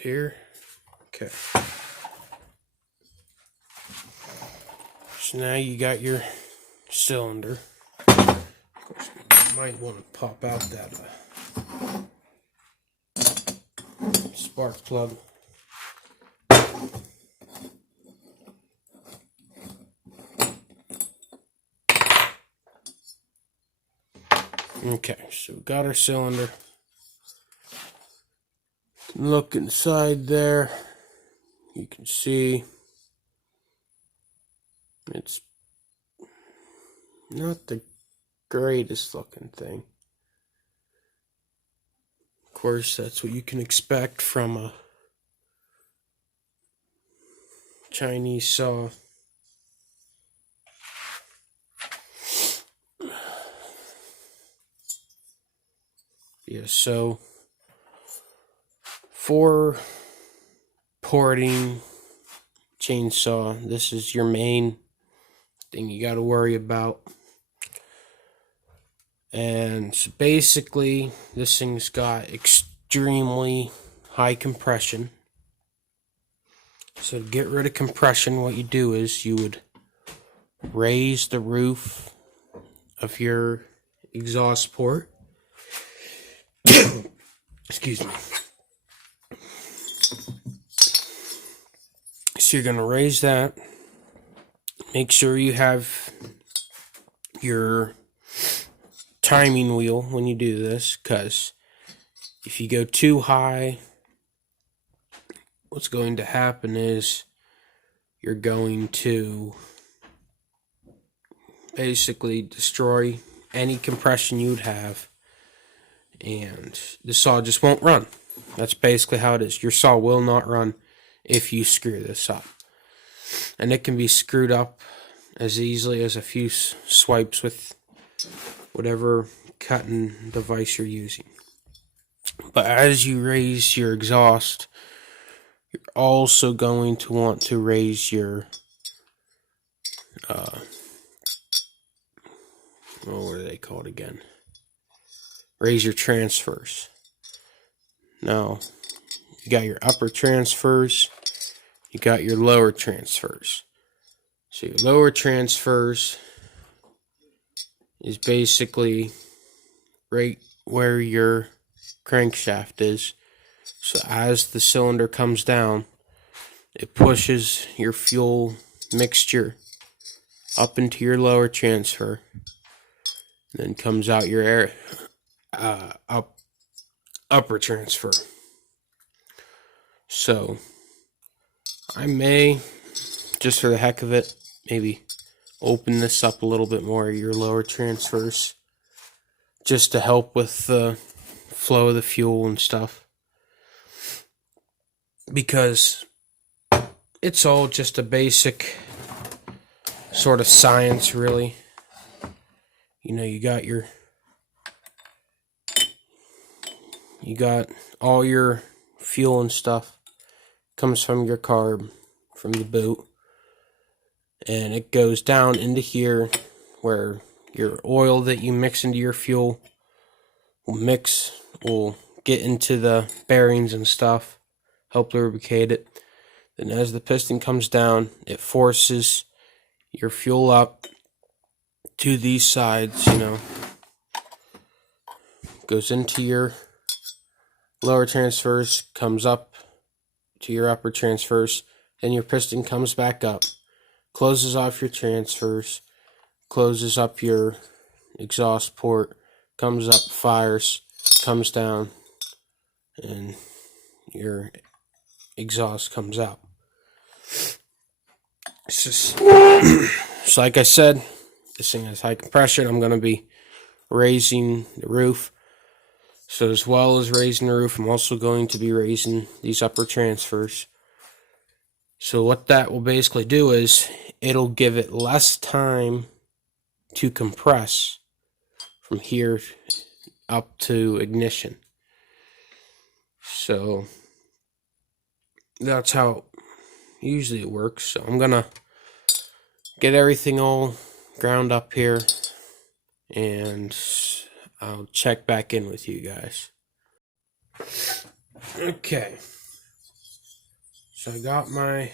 here. Okay. So now you got your cylinder. Of course, you might want to pop out that spark plug. Okay, so we got our cylinder. Look inside there. You can see it's not the greatest looking thing. Of course, that's what you can expect from a Chinese saw. Yeah, so for porting chainsaw, this is your main thing you got to worry about. And so basically, this thing's got extremely high compression. So to get rid of compression, what you do is you would raise the roof of your exhaust port. Excuse me. So you're going to raise that. Make sure you have your timing wheel when you do this, because if you go too high, what's going to happen is you're going to basically destroy any compression you'd have, and the saw just won't run. That's basically how it is. Your saw will not run if you screw this up. And it can be screwed up as easily as a few swipes with whatever cutting device you're using. But as you raise your exhaust, you're also going to want to raise your what are they called again? Raise your transfers. Now, you got your upper transfers, you got your lower transfers. So your lower transfers is basically right where your crankshaft is. So as the cylinder comes down, it pushes your fuel mixture up into your lower transfer, and then comes out your air upper transfer. So I may, just for the heck of it, maybe open this up a little bit more, your lower transfers, just to help with the flow of the fuel and stuff, because it's all just a basic sort of science, really. You know, you got all your fuel and stuff comes from your carb, from the boot, and it goes down into here where your oil that you mix into your fuel will get into the bearings and stuff, help lubricate it. Then as the piston comes down, it forces your fuel up to these sides, you know, goes into your lower transfers, comes up to your upper transfers, then your piston comes back up, closes off your transfers, closes up your exhaust port, comes up, fires, comes down, and your exhaust comes out. It's just, so like I said, this thing has high compression. I'm going to be raising the roof. So as well as raising the roof, I'm also going to be raising these upper transfers. So what that will basically do is it'll give it less time to compress from here up to ignition. So that's how usually it works. So I'm gonna get everything all ground up here, and I'll check back in with you guys. Okay, So I got my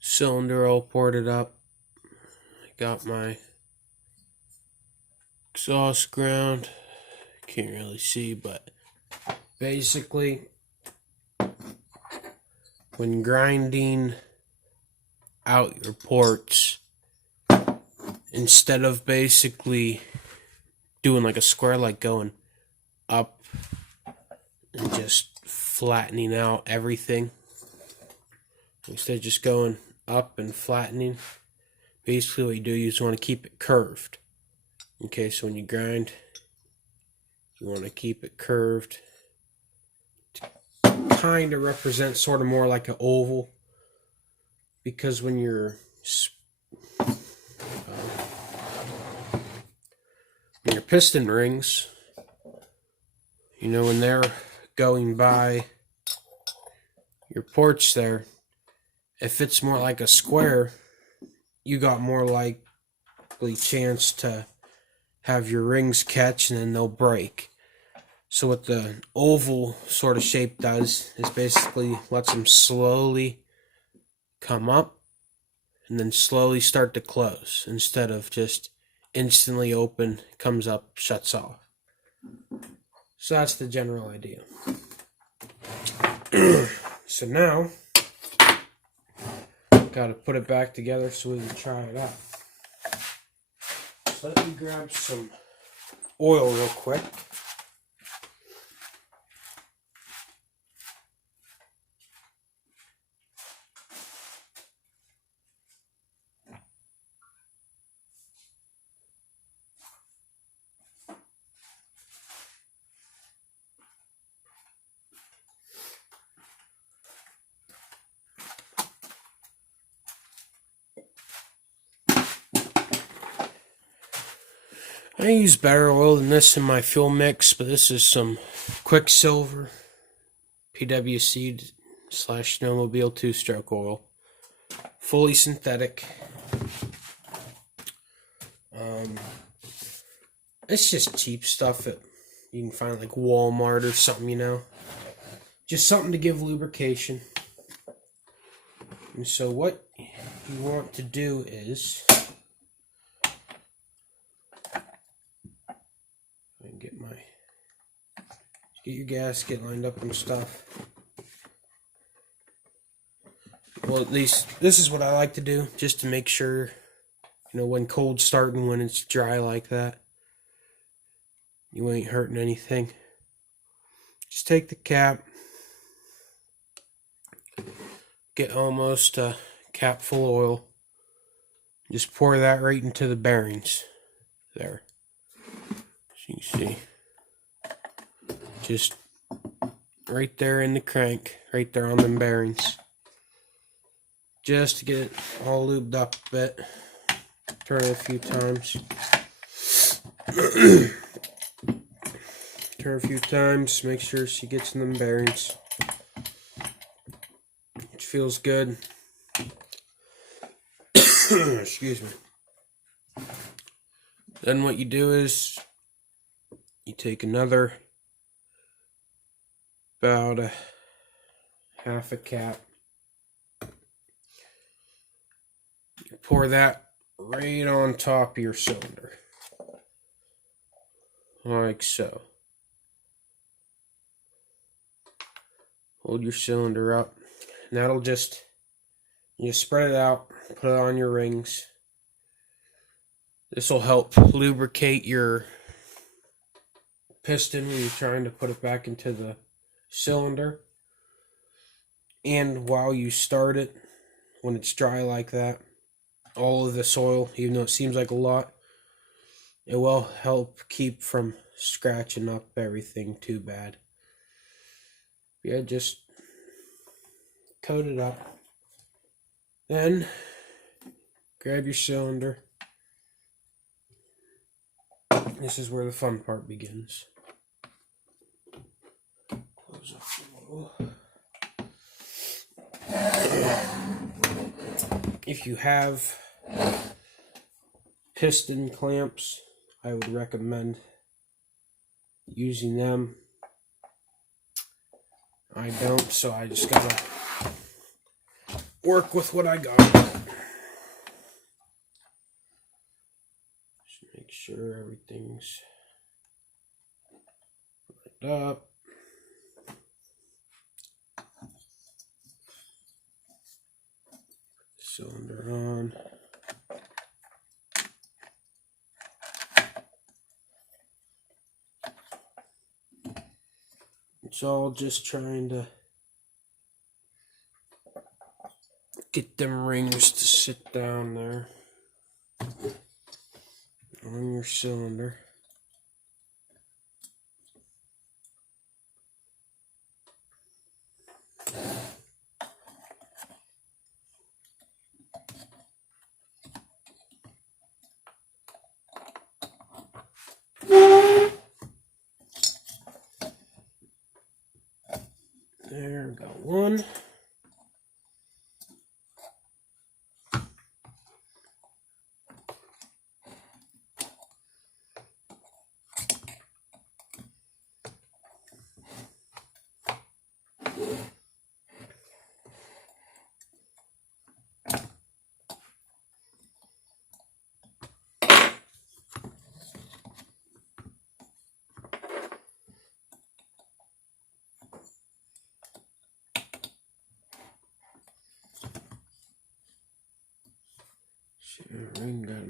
cylinder all ported up. I got my exhaust ground. Can't really see, but basically when grinding out your ports, instead of basically doing like a square, like going up and just flattening out everything, instead of just going up and flattening, basically what you do is you want to keep it curved. Okay, so when you grind, you want to keep it curved to kind of represent sort of more like an oval, because when your piston rings, you know, when they're going by your ports there, if it's more like a square, you got more likely chance to have your rings catch and then they'll break. So what the oval sort of shape does is basically lets them slowly come up and then slowly start to close, instead of just instantly open, comes up, shuts off. So that's the general idea. So now, got to put it back together so we can try it out. So let me grab some oil real quick. I use better oil than this in my fuel mix, but this is some Quicksilver PWC / Snowmobile 2-stroke oil. Fully synthetic. It's just cheap stuff that you can find like Walmart or something, you know. Just something to give lubrication. And so what you want to do is get your gasket lined up and stuff. Well, at least this is what I like to do, just to make sure, you know, when cold starting, when it's dry like that, you ain't hurting anything. Just take the cap, get almost a cap full of oil, just pour that right into the bearings there. So you can see, just right there in the crank, right there on them bearings, just to get it all lubed up a bit. Turn it a few times. Turn a few times, make sure she gets in them bearings, which feels good. Excuse me. Then what you do is you take another about a half a cap, you pour that right on top of your cylinder, like so. Hold your cylinder up, and that'll just, you spread it out, put it on your rings. This will help lubricate your piston when you're trying to put it back into the cylinder. And while you start it, when it's dry like that, all of this oil, even though it seems like a lot, it will help keep from scratching up everything too bad. Yeah, just coat it up. Then grab your cylinder. This is where the fun part begins. Close up the oil. If you have piston clamps, I would recommend using them. I don't, so I just gotta work with what I got. Just make sure everything's lined up. Cylinder on. It's all just trying to get them rings to sit down there on your cylinder. There, got one. Ring got